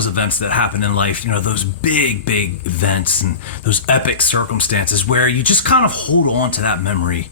those events that happen in life, you know, those big events and those epic circumstances where you just kind of hold on to that memory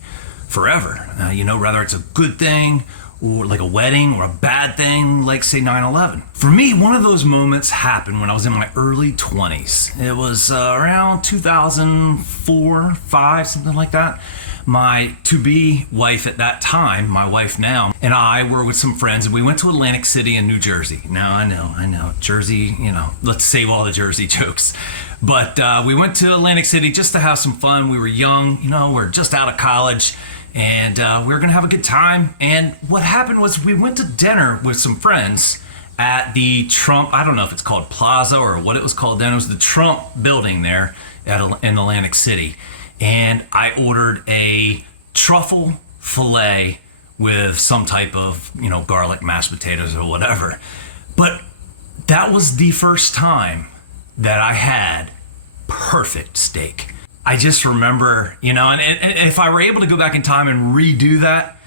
forever. You know, whether it's a good thing or like a wedding, or a bad thing like, say, 9/11. For me, one of those moments happened when I was in my early 20s. It was around 2004, 5, something like that. My to-be wife at that time, my wife now, and I were with some friends, and we went to Atlantic City in New Jersey. Now, I know, Jersey, you know, let's save all the Jersey jokes. But we went to Atlantic City just to have some fun. We were young, you know, we're just out of college, and we were gonna have a good time. And what happened was we went to dinner with some friends at the Trump, I don't know if it's called Plaza or what it was called then. It was the Trump building there in Atlantic City. And I ordered a truffle fillet with some type of, you know, garlic mashed potatoes or whatever. But that was the first time that I had perfect steak. I just remember, you know, and if I were able to go back in time and redo that,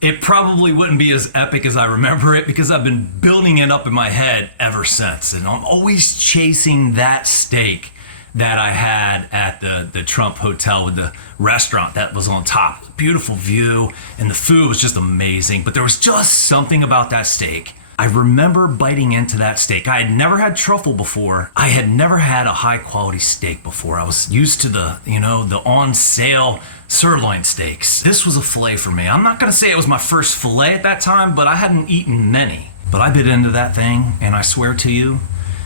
it probably wouldn't be as epic as I remember it, because I've been building it up in my head ever since. And I'm always chasing that steak that I had at the Trump Hotel with the restaurant that was on top. Beautiful view, and the food was just amazing. But there was just something about that steak. I remember biting into that steak. I had never had truffle before. I had never had a high quality steak before. I was used to the, you know, the on sale sirloin steaks. This was a filet for me. I'm not gonna say it was my first filet at that time, but I hadn't eaten many. But I bit into that thing, and I swear to you,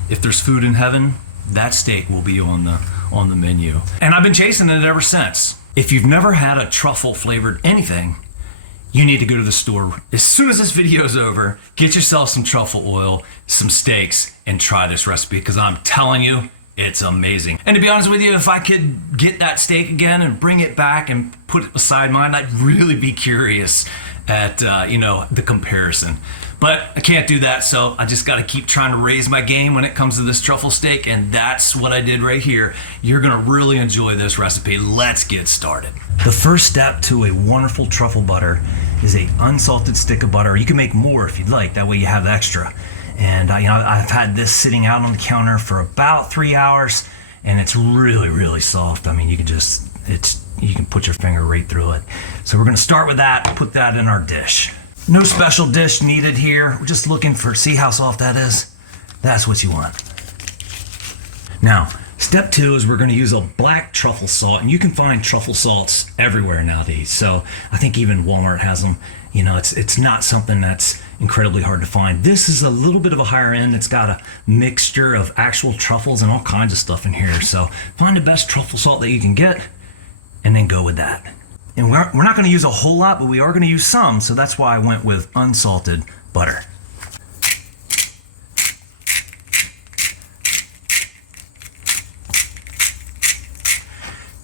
if there's food in heaven, that steak will be on the menu. And I've been chasing it ever since. If you've never had a truffle flavored anything, you need to go to the store as soon as this video is over, get yourself some truffle oil, some steaks, and try this recipe, because I'm telling you, it's amazing. And to be honest with you, if I could get that steak again and bring it back and put it beside mine, I'd really be curious at you know, the comparison. But I can't do that, so I just gotta keep trying to raise my game when it comes to this truffle steak, and that's what I did right here. You're gonna really enjoy this recipe. Let's get started. The first step to a wonderful truffle butter is a unsalted stick of butter. You can make more if you'd like, that way you have extra. And you know, I've had this sitting out on the counter for about 3 hours, and it's really soft. I mean, you can just, you can put your finger right through it. So we're gonna start with that, put that in our dish. No special dish needed here. We're just looking for, see how soft that is? That's what you want. Now, step 2 is we're gonna use a black truffle salt, and you can find truffle salts everywhere nowadays. So I think even Walmart has them. You know, it's not something that's incredibly hard to find. This is a little bit of a higher end. It's got a mixture of actual truffles and all kinds of stuff in here. So find the best truffle salt that you can get, and then go with that. And we're not going to use a whole lot, but we are going to use some, so that's why I went with unsalted butter.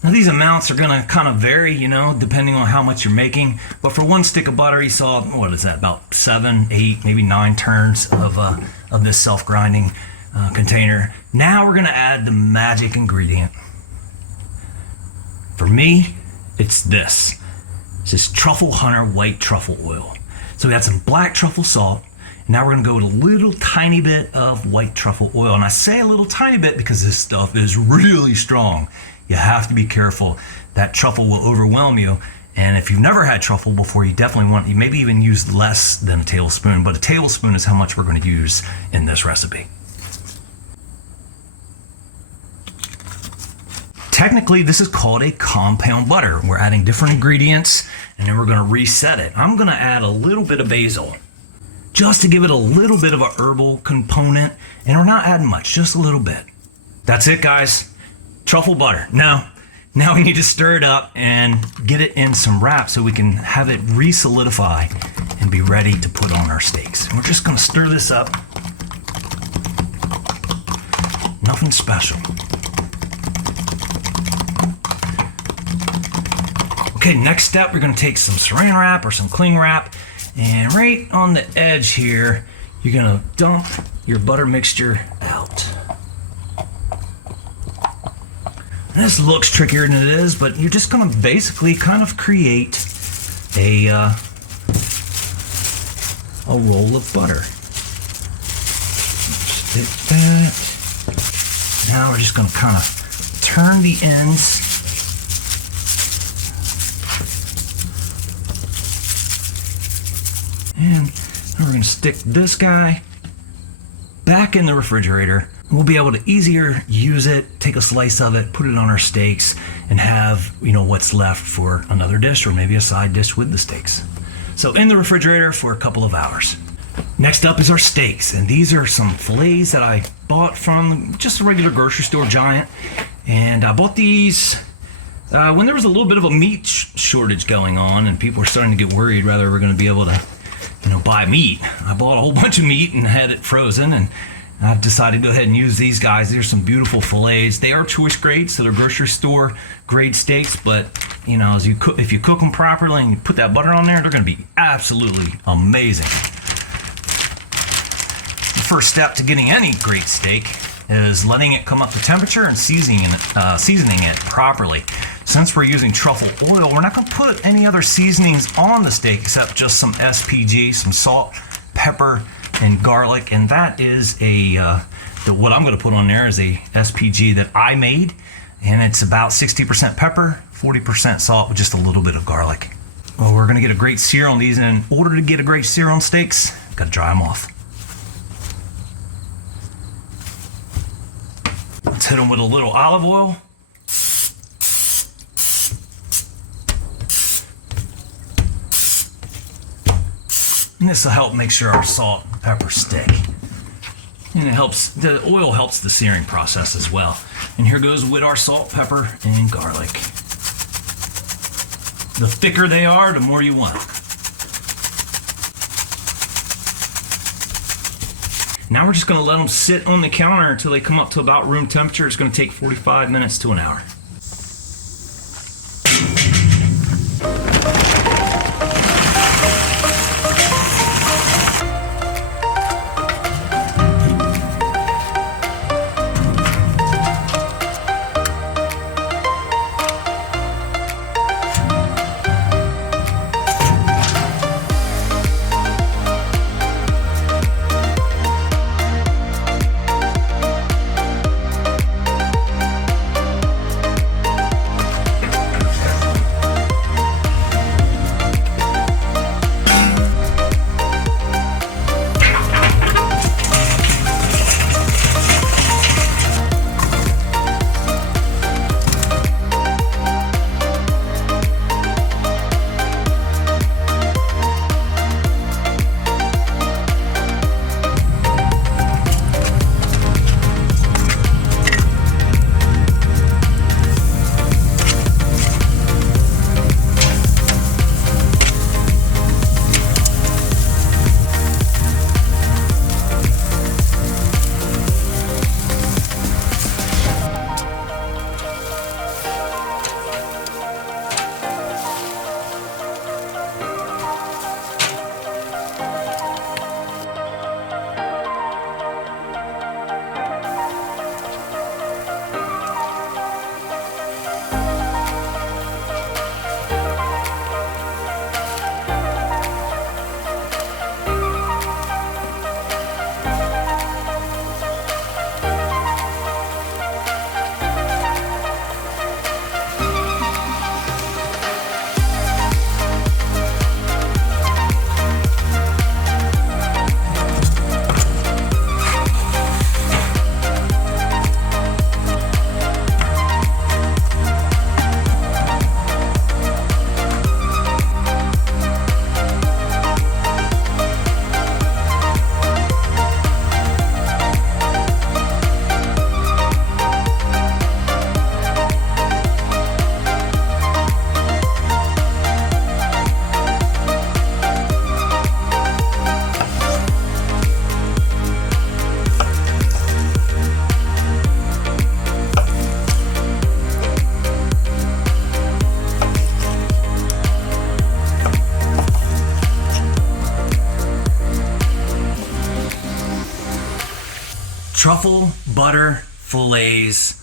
Now these amounts are going to kind of vary, you know, depending on how much you're making. But for one stick of butter, you saw, what is that, about 7, 8, maybe 9 turns of this self-grinding container. Now we're going to add the magic ingredient. For me, it's this. It's this Truffle Hunter white truffle oil. So we got some black truffle salt, and now we're gonna go with a little tiny bit of white truffle oil. And I say a little tiny bit because this stuff is really strong. You have to be careful. That truffle will overwhelm you. And if you've never had truffle before, you definitely want, you maybe even use less than a tablespoon, but a tablespoon is how much we're gonna use in this recipe. Technically, this is called a compound butter. We're adding different ingredients, and then we're gonna reset it. I'm gonna add a little bit of basil, just to give it a little bit of a herbal component, and we're not adding much, just a little bit. That's it, guys. Truffle butter. Now we need to stir it up and get it in some wrap so we can have it re-solidify and be ready to put on our steaks. And we're just gonna stir this up. Nothing special. Okay, next step, we're gonna take some saran wrap or some cling wrap, and right on the edge here, you're gonna dump your butter mixture out. And this looks trickier than it is, but you're just gonna basically kind of create a roll of butter. Stick that. Now we're just going to kind of turn the ends. And we're going to stick this guy back in the refrigerator. We'll be able to easier use it, take a slice of it, put it on our steaks, and have, what's left for another dish or maybe a side dish with the steaks. So in the refrigerator for a couple of hours. Next up is our steaks, and these are some fillets that I bought from just a regular grocery store giant. And I bought these when there was a little bit of a meat shortage going on, and people were starting to get worried whether we're going to be able to buy meat. I bought a whole bunch of meat and had it frozen, and I've decided to go ahead and use these guys. These are some beautiful fillets. They are choice grades, so they're grocery store grade steaks, but if you cook them properly and you put that butter on there, they're going to be absolutely amazing. The first step to getting any great steak is letting it come up to temperature and seasoning it properly. Since we're using truffle oil, we're not going to put any other seasonings on the steak except just some SPG, some salt, pepper, and garlic. And that is what I'm going to put on there is a SPG that I made, and it's about 60% pepper, 40% salt with just a little bit of garlic. Well, we're going to get a great sear on these, and in order to get a great sear on steaks, got to dry them off. Let's hit them with a little olive oil. And this will help make sure our salt and pepper stick. And the oil helps the searing process as well. And here goes with our salt, pepper, and garlic. The thicker they are, the more you want. Now we're just going to let them sit on the counter until they come up to about room temperature. It's going to take 45 minutes to an hour. Truffle butter fillets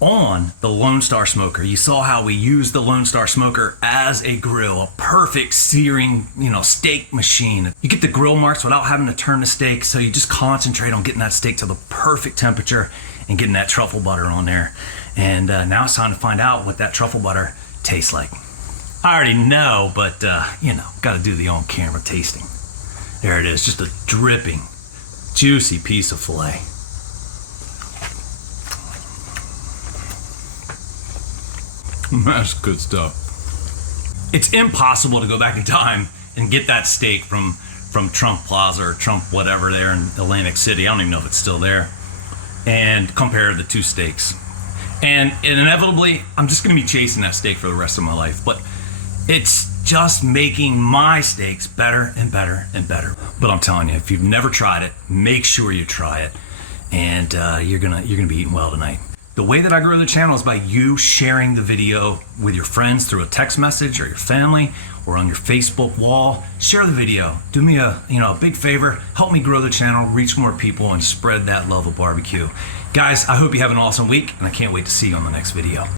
on the Lone Star Smoker. You saw how we used the Lone Star Smoker as a grill, a perfect searing, steak machine. You get the grill marks without having to turn the steak, so you just concentrate on getting that steak to the perfect temperature and getting that truffle butter on there. And now it's time to find out what that truffle butter tastes like. I already know, but got to do the on-camera tasting. There it is, just a dripping, juicy piece of filet. That's good stuff. It's impossible to go back in time and get that steak from Trump Plaza or Trump whatever there in Atlantic City. I don't even know if it's still there. And compare the two steaks. And inevitably, I'm just going to be chasing that steak for the rest of my life. But it's just making my steaks better and better and better. But I'm telling you, if you've never tried it, make sure you try it. And you're gonna be eating well tonight. The way that I grow the channel is by you sharing the video with your friends through a text message or your family or on your Facebook wall. Share the video. Do me a big favor. Help me grow the channel, reach more people, and spread that love of barbecue. Guys, I hope you have an awesome week, and I can't wait to see you on the next video.